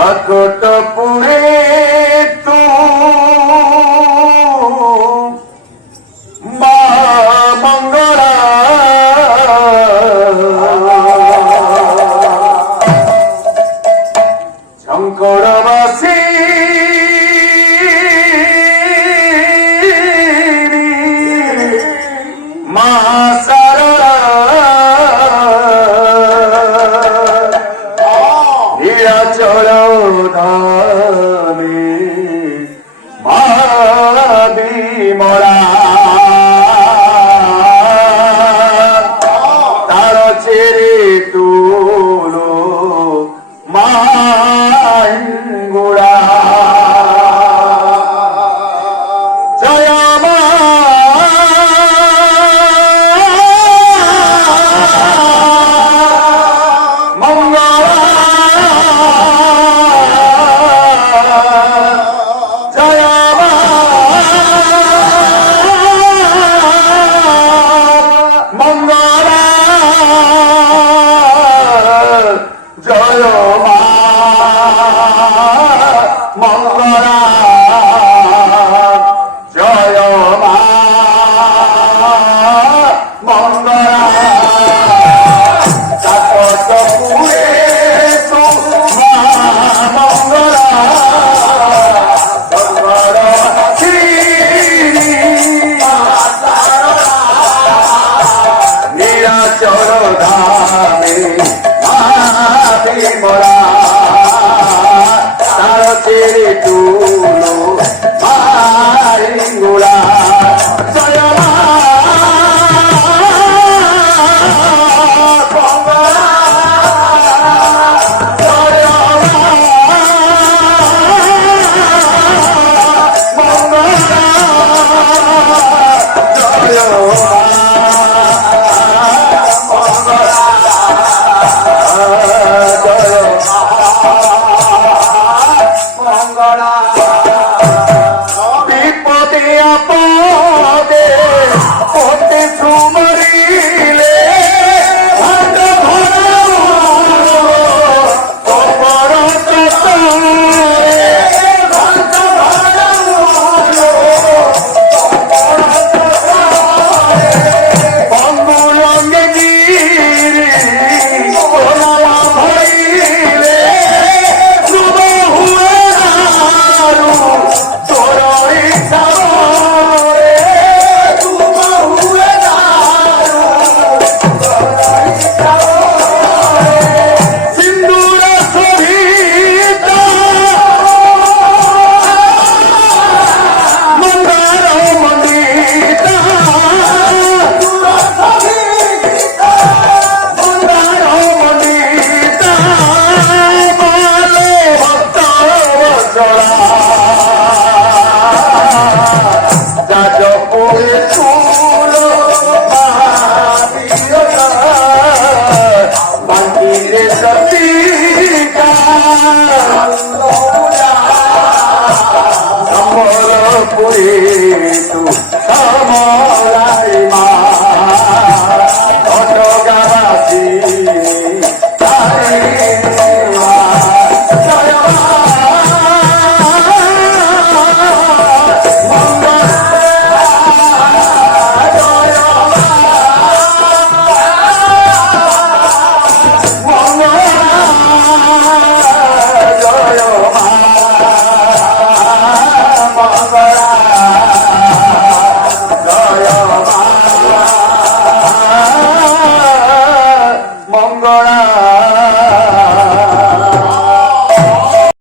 আকটপুরে তু মা মঙ্গলা শঙ্করবাসী মা সারদা নীলাচল ধামে মা বিমলা তার ছেড়ে তুলো মা হিঙ্গুড়া জয় মা মঙ্গলা জয় মা মঙ্গলা কাকতপুরে তু মা মঙ্গলা শঙ্করবাসী নীলাচল ধামে মা বিমলা তার ছেড়ে তুলো মা হিঙ্গুড়া জয় মা মঙ্গলা জয় মা মঙ্গলা জয় বিপদে আপদে পথে ঝুমরিলে তু সমলাই মা ঘটগাবাসী মঙ্গলা